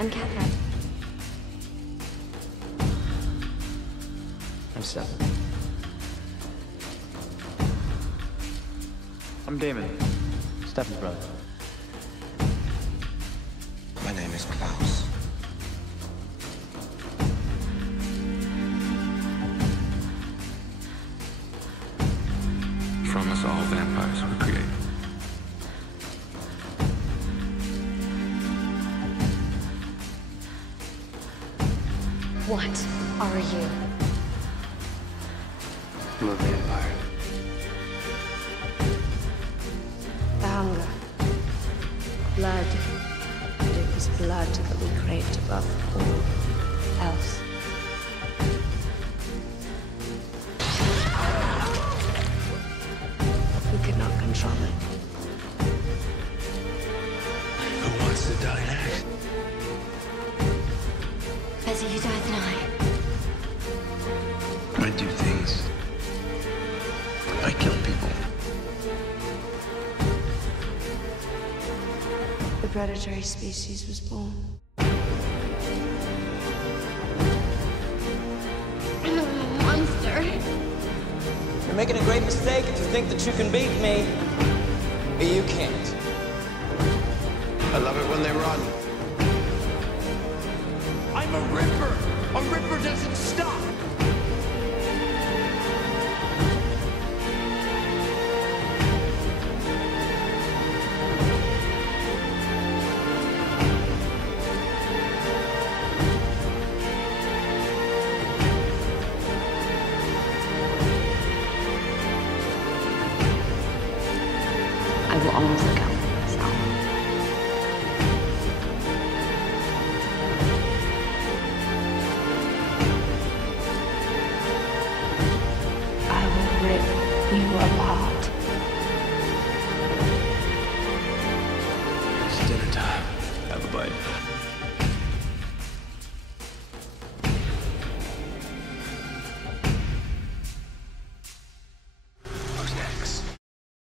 I'm Catherine. I'm Stefan. I'm Damon. Stefan's brother. My name is Klaus. From us all, vampires were created. What are you? I'm a vampire. The hunger. Blood. And it was blood that we craved above all else. We could not control it. Who wants to die next? Better you die than I. I do things. I kill people. The predatory species was born. I'm a monster. You're making a great mistake if you think that you can beat me. You can't. I love it when they run. I'm a Ripper! A Ripper doesn't stop!